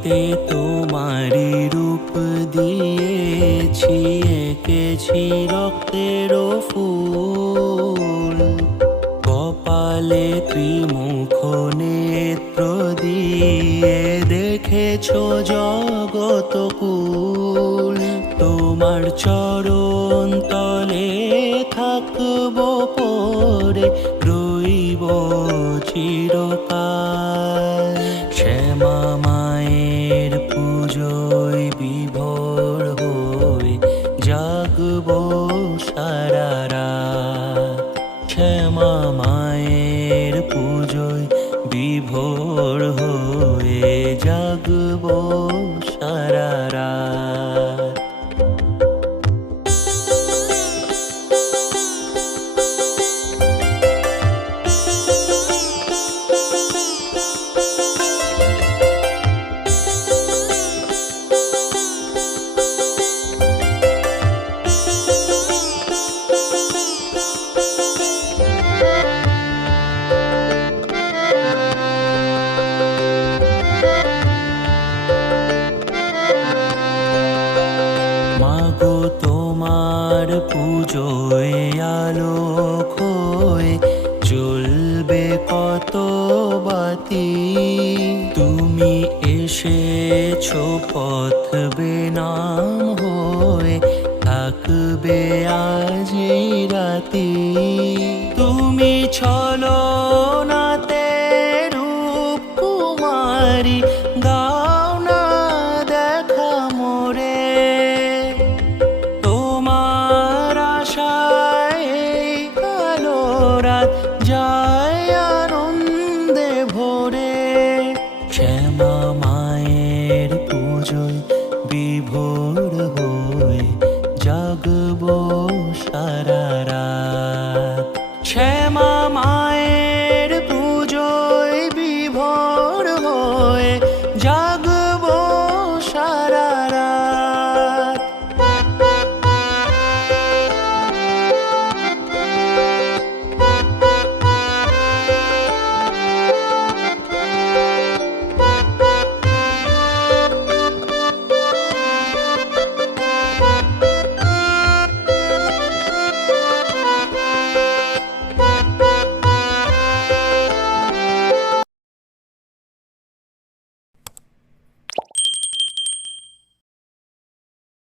মাটিতে তোমারি রূপ দিয়েছি, এঁকেছি রক্তেরও ফুল। কপালে ত্রিমুখ নেত্র দিয়ে দেখেছো জগৎকুল। তোমার চরণ তলে থাকবো পরে, রইব চিরকাল। শ্যামা মায়ের পুজোয় বিভোর হয়ে জাগবো সারা রাত। শ্যামা মায়ের পুজোয় বিভোর হয়ে জাগবো সারা রাত। মাগো তোমার পুজোয় আলোক হয়ে জ্বলবে কত বাতি। তুমি এসেছো পথ বেনাম হয়ে, থাকবে আজ রাতি। তুমি ছলো